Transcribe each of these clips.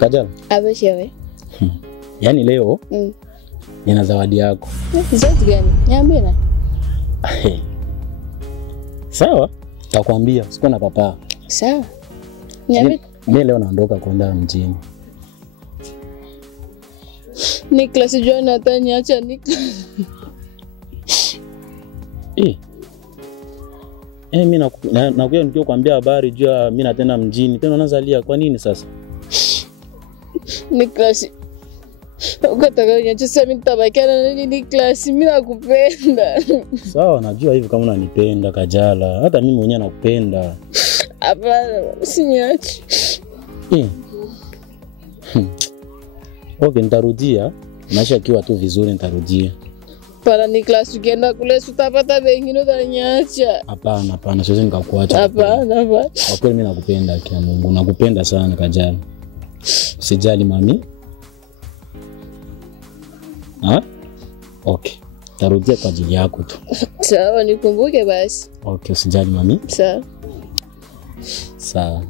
Kajala. Abeshewe. Yaani leo nina zawadi yako. Zawadi gani? Niambie na. Sawa? Takwambia, siko na papa. Sawa. Niambie. Mimi leo naondoka kwenda mjini. Nicholas Jonathan acha Nicholas. Mimi nakuja nikio kuambia habari juu ya mimi natenda mjini. Tena unazalia kwa nini sasa? Nicholas. Ukataka niache sasa mimi nitabakiana na nini Nicholas? Mimi nakupenda. Sawa, najua hivi kama unanipenda Kajala. Hata mimi mwenyewe nakupenda. Hapana, usiniache. Okay, nitarudia. Maisha kiwa tu vizuri nitarudia. Para Nicholas ukienda kule utapata wengine utaniacha. Hapana, siwezi nikakuacha. Hapana. Kwa kweli mimi nakupenda kia Mungu. Nakupenda sana Kajala. Usijali mami. Okay. Tarudia kwa ajili yako tu. Sawa, nikumbuke basi. Okay, usijali mami. Sawa.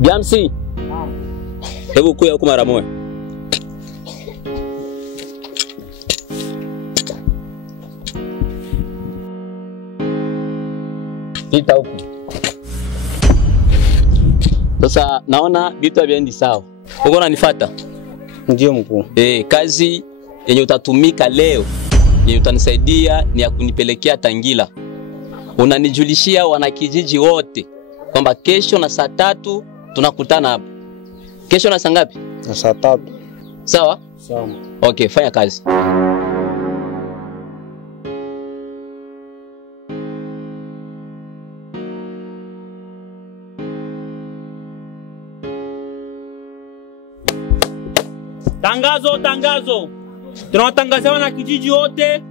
Jamsi. Hebu kuya huko mara moja. Pita huko. Sasa naona vitu haviendi sawa. Uko unanifuata? Ndio mkuu. Kazi yenye utatumika leo, yenye utanisaidia ni ya kunipelekea Tangila. Unanijulishia wanakijiji wote kwamba kesho na saa 3 tunakutana hapa. Kesho na saa ngapi? Na saa 3. Sawa? Sawa. Okay, fanya kazi. Tangazo. Tunawatangazia wana kijiji wote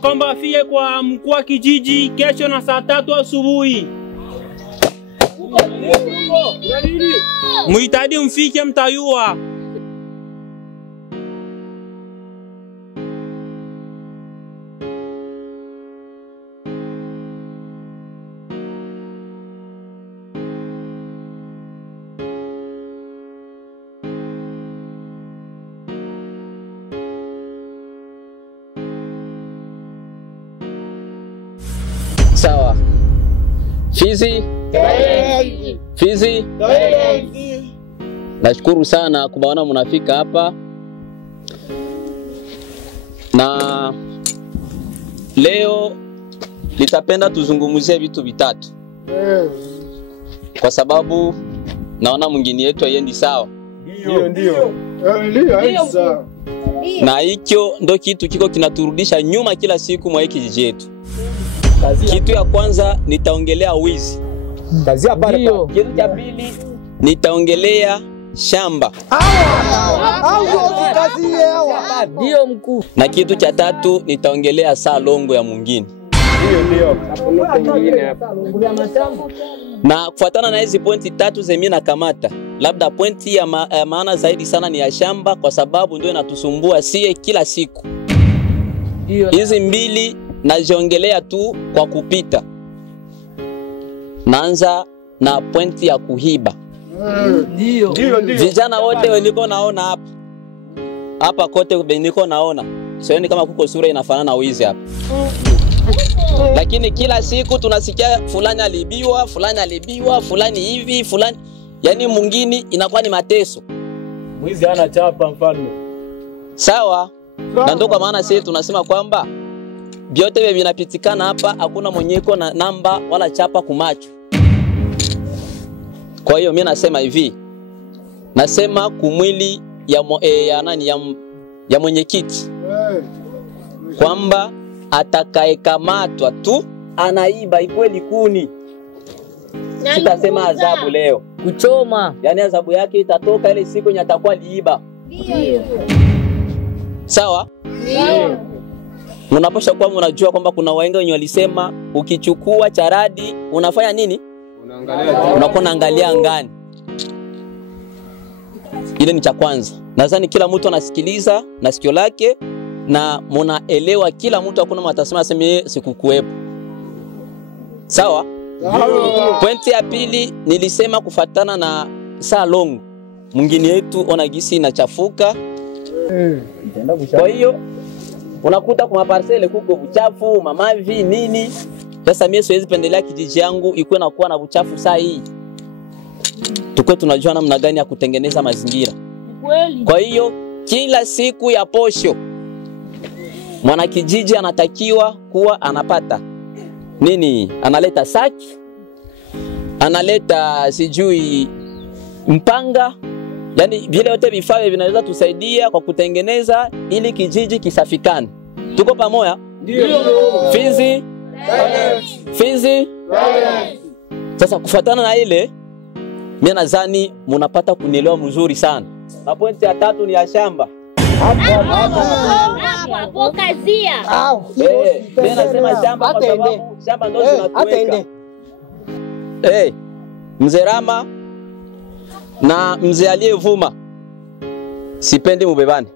kwamba afike kwa mkuu wa kijiji kesho na saa 3 asubuhi. Muhitaji mfike mtayua. Sawa. Fizi. Fizi. Nashukuru sana kubaona mnafika hapa. Na leo nitapenda tuzungumzie vitu vitatu. Kwa sababu naona mwingine yetu haendi sawa. Ndio sawa. Na hicho ndo kitu kiko kinaturudisha nyuma kila siku mwa hiki kijiji yetu. Kitu ya kwanza nitaongelea wizi. Kazi ya pale. Kitu cha pili nitaongelea shamba. Ndio mkuu. Na kitu cha tatu nitaongelea saa longo ya mwingine. Ndio. Na kufuatana na hizi pointi tatu zemi na kamata, labda pointi ya maana zaidi sana ni ya shamba kwa sababu ndio inatusumbua sie kila siku. Hizi mbili naziongelea tu kwa kupita. Naanza na pointi ya kuhiba. Ndio. Vijana wote weniko naona hapa kote weniko naona, sioni kama kuko sura inafanana na wizi hapa. Lakini kila siku tunasikia fulani alibiwa, fulani hivi, fulani, yani mwingine inakuwa ni mateso. Mwizi hana chapa mfalme. Sawa? Na ndio kwa maana sisi tunasema kwamba vyote vile vinapitikana hapa hakuna mwenyeko na namba wala chapa kumacho. Kwa hiyo mimi nasema hivi. Nasema kumwili ya mwenyekiti kwamba atakayekamatwa tu anaiba ikweli kuni. Sitasema adhabu leo. Kuchoma. Yani adhabu yake itatoka ile siku yenye atakuwa liiba. Ndio. Sawa? Mnapaswa kuwa mnajua kwamba kuna wahenga wenye walisema ukichukua charadi unafanya nini? Unakuwa unaangalia angani. Ile ni cha kwanza. Nadhani kila mtu anasikiliza na sikio lake na mnaelewa, kila mtu hakuna matasema aseme sikukuepo. Sawa? Pointi ya pili nilisema kufatana na salong. Mwingine yetu ona gisi inachafuka. Kwa hiyo unakuta kwa parcele kuko uchafu, mamavi nini. Sasa mimi siwezi pendelea kijiji yangu ikuwe na kuwa na uchafu saa hii. Tukwe tunajua namna gani ya kutengeneza mazingira. Kwa hiyo kila siku ya posho mwana kijiji anatakiwa kuwa anapata nini? Analeta saki, analeta sijui mpanga, yani vile yote vifaa vinaweza tusaidia kwa kutengeneza ili kijiji kisafikane. Tuko pamoja? Ndio. Fizi? Fizi? Sasa kufuatana na ile, mimi nadhani mnapata kunielewa mzuri sana. Na pointi ya tatu ni ya shamba. Hapo kazia. Mimi nasema shamba kwa sababu shamba ndio zinatuweka. Mzee Rama na mzee aliyevuma sipendi mubebane.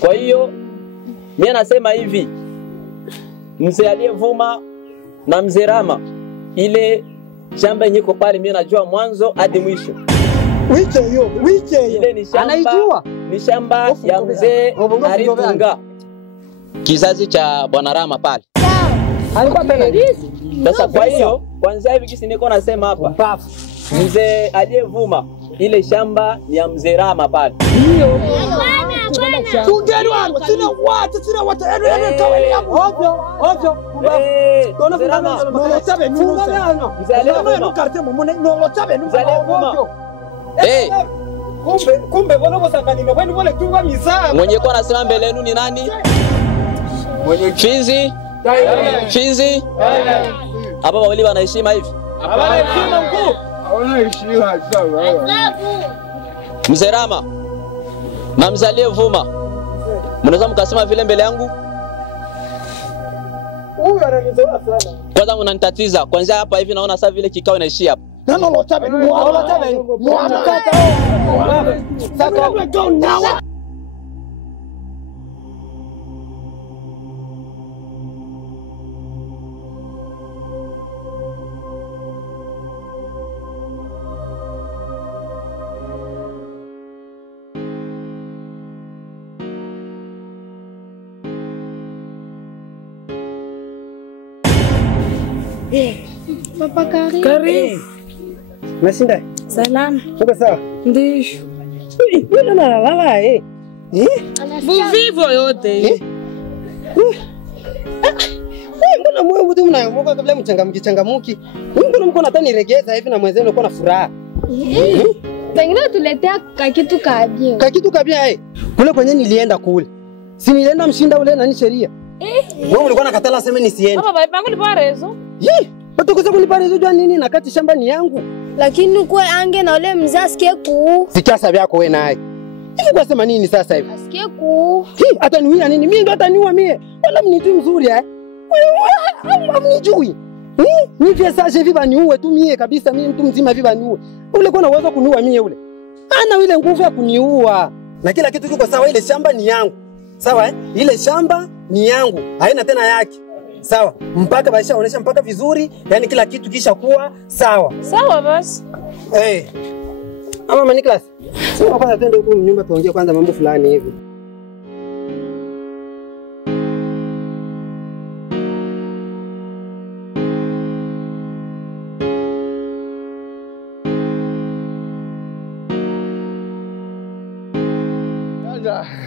Kwa hiyo mimi nasema hivi, mzee aliyevuma na mzee Rama, ile shamba yenye iko pale mimi najua mwanzo hadi mwisho. Wiche hiyo. Ile ni shamba. Anaijua. Ni shamba ya mzee Aritunga. Kizazi cha Bwana Rama pale. Alikuwa penalisi. Sasa kwa hiyo kwanza hivi kisi niko nasema hapa. Mzee aliyevuma ile shamba ni ya mzee Rama pale. Ndio. Hapana. Tungeni wangu sina watu eno kaweli hapo. Ovyo. Tuna kuna nolotabe nusa. Mzee aliyevuma karte mumone nolotabe nusa. Kumbe bwana bosanga nimekwenda wale tunga mizaa. Mwenye kwa anasema mbele yenu ni nani? Mwenye Fizi? Fizi? Hapa wawili wanaheshima hivi? Hapana heshima mkuu. Hawana heshima sawa. Mzee Rama na mzee aliyevuma, mnaweza mkasema vile mbele yangu? Huyu ananizoea sana. Kwanza mnanitatiza. Kwanza hapa hivi naona sasa vile kikao inaishia hapa. Nano lotabe Papa Karim. Karim. Nashinda? Salama. Uko sawa? Ndio. Wewe unalala Vivo yote. Mbona moyo mtu mnaamka kabla mchangamki? Mbona mko nataka regeza hivi na mwenzenu uko na furaha? Pengine tuletea kakitu kabia. Kakitu kabia Kule kwenye nilienda kule. Si nilienda mshinda ule nani sheria? Wewe ulikuwa nakatala sema nisiende. Baba yangu lipa rezo. Watu kunipa rezo jua nini na kati shamba ni yangu. Lakini kwa ange na ule mzee asikie kuu. Sikia sababu yako wewe naye. Hivi kwa sema nini sasa hivi? Asikie kuu. Hata niua nini? Mimi ndo ataniua mie. Wala mnijui mzuri Wewe mnijui. Ni pesa hivi baniue tu mie kabisa, mimi mtu mzima hivi baniue. Ule kuna uwezo kuniua mie ule. Ana ile nguvu ya kuniua. Na kila kitu kiko sawa, ile shamba ni yangu. Sawa Ile shamba ni yangu. Haina tena yake. Sawa. Mpaka baishaonesha mpaka vizuri, yani kila kitu kisha kuwa sawa. Sawa basi. Ama Niklas. Sasa kwanza twende huko nyumba tuongee kwanza mambo fulani hivi.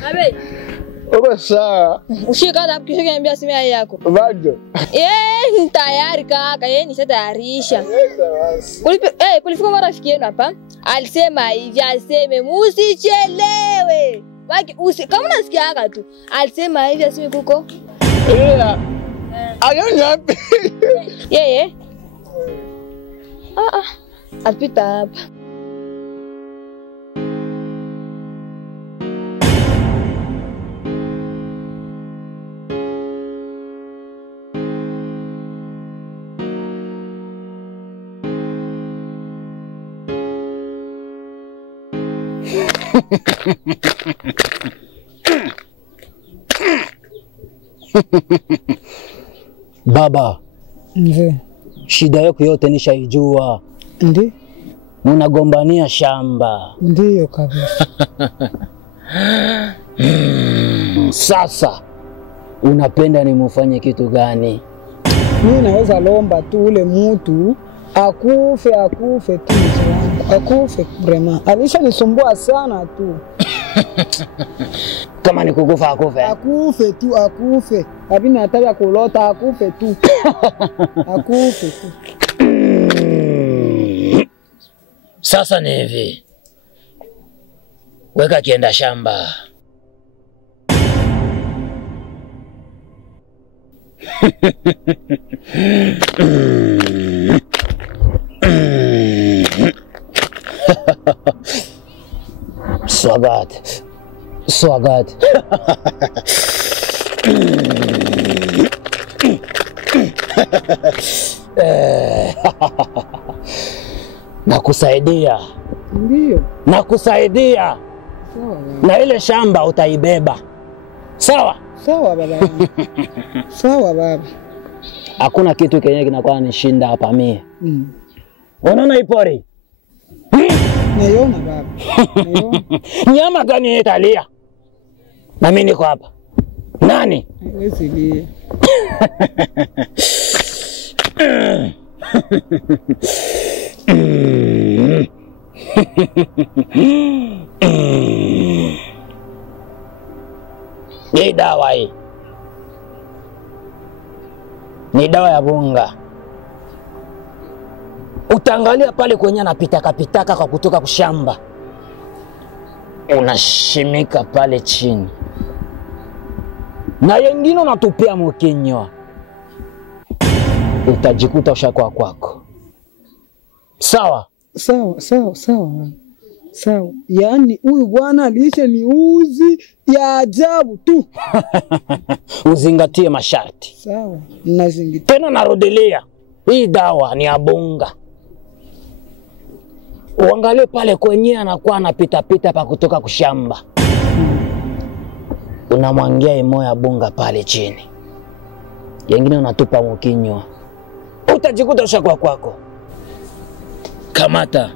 Abe. Uko sawa? Ushika na kisha niambia simu yako. Bado. Ni tayari kaka, nishatayarisha. Kulifika kwa rafiki yenu hapa. Alisema hivi, aseme msichelewe. Kama unasikia tu. Alisema hivi aseme kuko. Ayonyapi. Yeye. Alipita hapa. Baba, Mzee. shida yako yote nishaijua. Ndi? Munagombania shamba. Ndiyo kabisa. Sasa unapenda nimufanye kitu gani? Mimi naweza lomba tu ule mtu akufe tu mzee wangu. Akufe vraiment. Alishanisumbua sana tu. Kama ni kukufa akufe. Akufe. Habina hatari ya kulota akufe tu. Akufe tu. Sasa ni hivi. Weka kienda shamba. Swagat. Nakusaidia. Ndiyo. Nakusaidia. Sawa. Na ile shamba utaibeba. Sawa? Sawa baba. Sawa baba. Hakuna kitu kenye kinakuwa nishinda hapa mie. Unaona ipori? Naiona baba. Naiona. Nyama gani italia? Na mimi niko hapa. Nani? Haiwezi lia. Ni dawa hii. Ni dawa ya bunga. Utaangalia pale kwenye anapitaka kwa kutoka kushamba. Unashimika pale chini. Na yengine unatupia mkinywa. Utajikuta ushakuwa kwako. Sawa? Sawa. Yaani huyu bwana alisha ni uzi ya ajabu tu. Uzingatie masharti. Sawa. Nazingatia. Tena narudilia. Hii dawa ni ya bunga. Uangalie pale kwenye anakuwa anapita pa kutoka kushamba. Unamwangia imoya bunga pale chini. Yengine unatupa mkinywa. Utajikuta ushakuwa kwako. Kamata.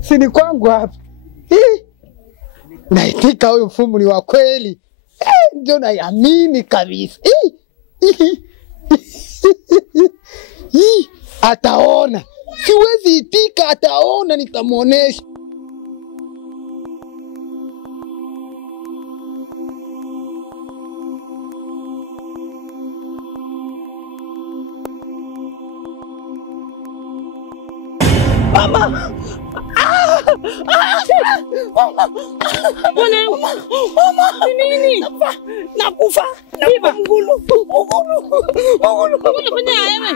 Sini kwangu hapa. Naitika huyu mfumu ni wa kweli. Ndio naiamini kabisa. Ataona. Siwezi itika, ataona, nitamuonesha. Mama! Nini? Nakufa. Mgulu. Unafanya wewe?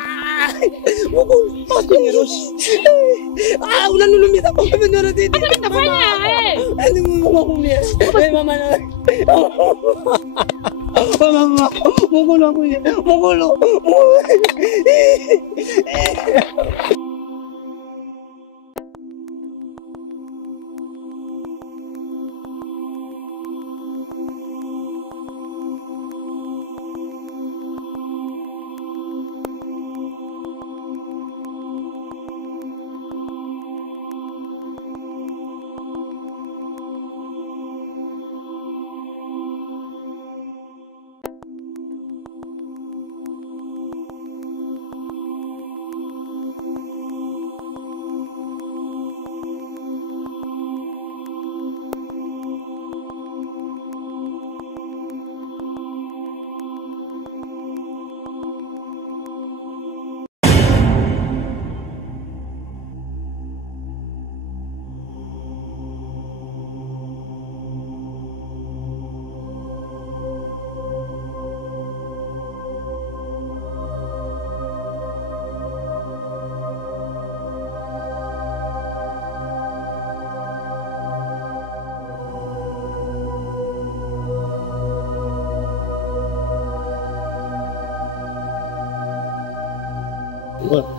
Mgulu. Unanulumiza kwa pembeni ya dini. Hata nitafanya mama na. Mama, mgulu.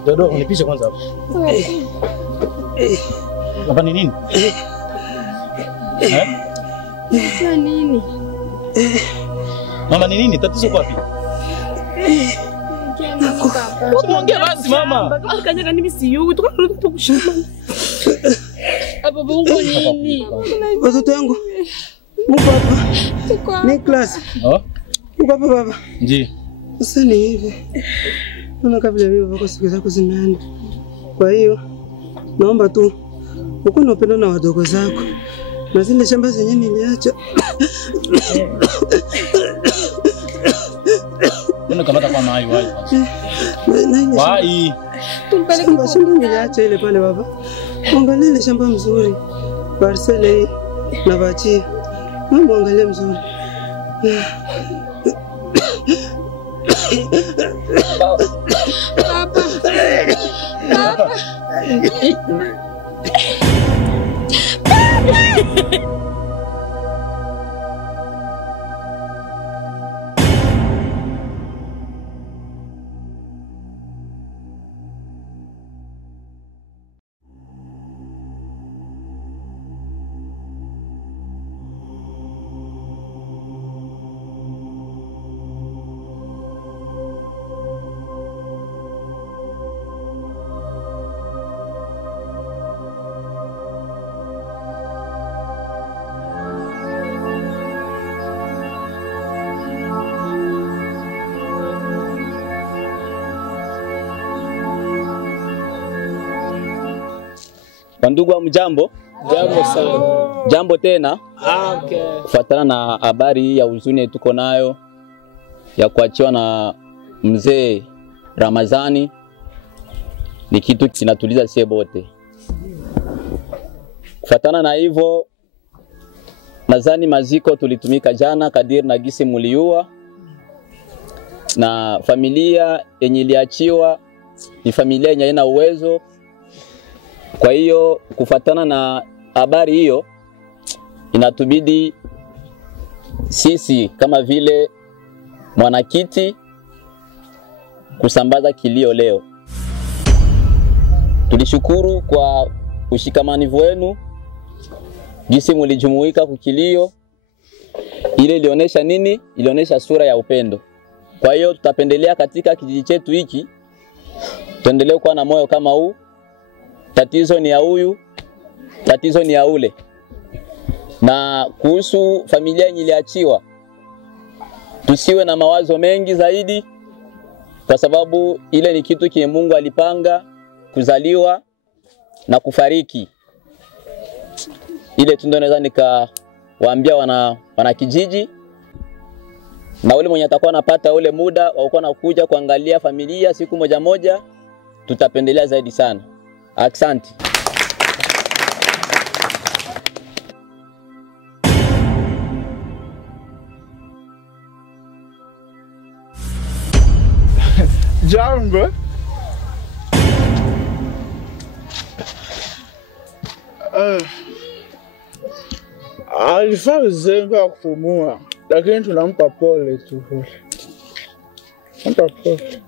Dodo, unipishe kwanza hapo. Hapa ni nini? Sasa nini? Mama, ni nini? Tatizo kwa wapi? Ongea basi mama. Kanyaga nini siyo? Tukarudi tukushima. Hapa bongo nini? Watoto wangu. Mko hapa? Ni class. Mko hapa baba? Ndiyo. Sasa ni hivi. Naona kabla mimi wako siku zako zimeenda. Kwa hiyo naomba tu uko na upendo na wadogo zako. Na zile shamba zenye niliacha. Ndio kamata kwa mai wai. Wai. Tumpeleke shamba niliacha ile pale baba. Angalia ile shamba mzuri. Parcela hii na bachia. Mambo angalia mzuri. Papa. Papa. Wandugu wa mjambo? Jambo sana. Jambo tena. Okay. Kufuatana na habari hii ya huzuni tuko nayo ya kuachiwa na mzee Ramazani, ni kitu kinatuliza sie bote. Kufuatana na hivyo, nadhani maziko tulitumika jana kadiri na gisi muliua, na familia yenye iliachiwa ni familia yenye ina uwezo. Kwa hiyo kufuatana na habari hiyo, inatubidi sisi kama vile mwanakiti kusambaza kilio leo. Tulishukuru kwa ushikamanivu wenu, jinsi mulijumuika kukilio. Ile ilionyesha nini? Ilionyesha sura ya upendo. Kwa hiyo tutapendelea katika kijiji chetu hiki tuendelee kuwa na moyo kama huu. Tatizo ni ya huyu, tatizo ni ya ule. Na kuhusu familia yenye iliachiwa, tusiwe na mawazo mengi zaidi, kwa sababu ile ni kitu kile Mungu alipanga kuzaliwa na kufariki. Ile tu ndio naweza nikawaambia wana kijiji, na ule mwenye atakuwa anapata ule muda wa kuwa nakuja kuangalia familia siku moja moja, tutapendelea zaidi sana. Asante. Jambo. Alifaa zenga kupumua, lakini tunampa pole tu. Nampa pole.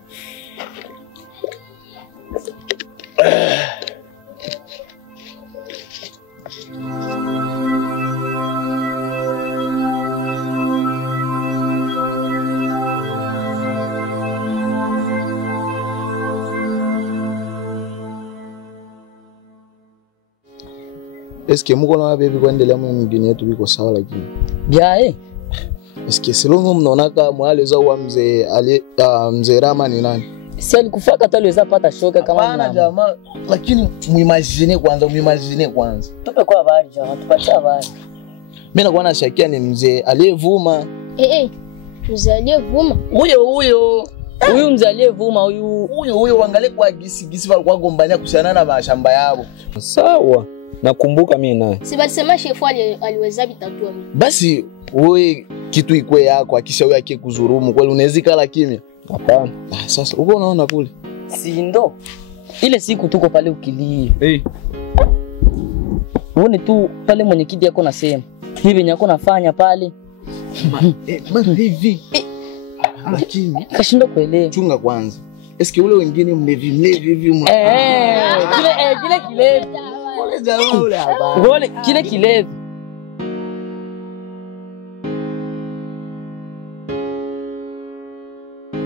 Eske muko na baby kuendelea mwingine yetu biko sawa lakini. Bia Eske silongo mnaonaka mwale za wa mzee mzee Rama ni nani? Si alikufaka taliweza pata shoka kama mama. Hapana jamaa, lakini muimagine kwanza. Tupe kwa habari jamaa, tupatie habari. Mimi nakuwa nashakia ni mzee aliyevuma. Mzee aliyevuma. Huyu mzee aliyevuma huyo angalie kwa gisi walikuwa gombania kushana na mashamba yao. Sawa. Nakumbuka mimi naye. Si balisema shefu aliweza bitatua mimi. Basi wewe kitu ikwe yako akisha wewe ake kuzurumu kweli unaweza kala kimya? Hapana. Sasa uko unaona kule. Si ndo. Ile siku tuko pale ukilii. Uone tu pale mwenyekiti yako nasema. Hivi nyako nafanya pale. Hivi. Lakini kashinda kuelewa. Chunga kwanza. Eske ule wengine mlevi hivi mwa. Kile kilevi. Wale jamaa ule hapa. Ngole kile kilevi.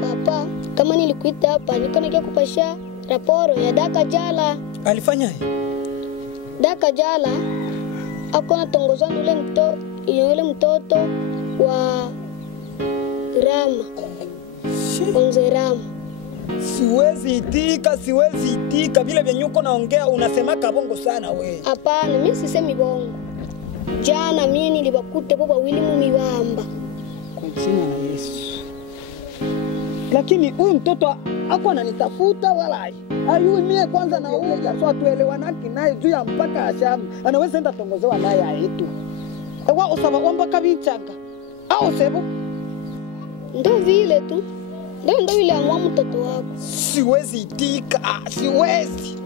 Papa, kama nilikuita hapa niko nakia kupasha raporo ya Daka Jala. Alifanya Daka Jala akona tongozwa yule mtoto wa Rama. Onze Rama. Siwezi itika vile vyenye uko naongea unasema kabongo sana we. Hapana, mimi sisemi bongo. Jana mimi niliwakuta baba wawili mumiwamba. Kwa jina la Yesu. Lakini huyu mtoto hakuwa ananitafuta wala ayui mie kwanza na ule jaswa tuelewanaki naye juu ya mpaka ashamba. Anaweza enda tongozewa naye aitu. Ewa usaba wamba kabichanga. Au sebo? Ndo vile tu. Ndio vile amua mtoto wako. Siwezi itika, siwezi.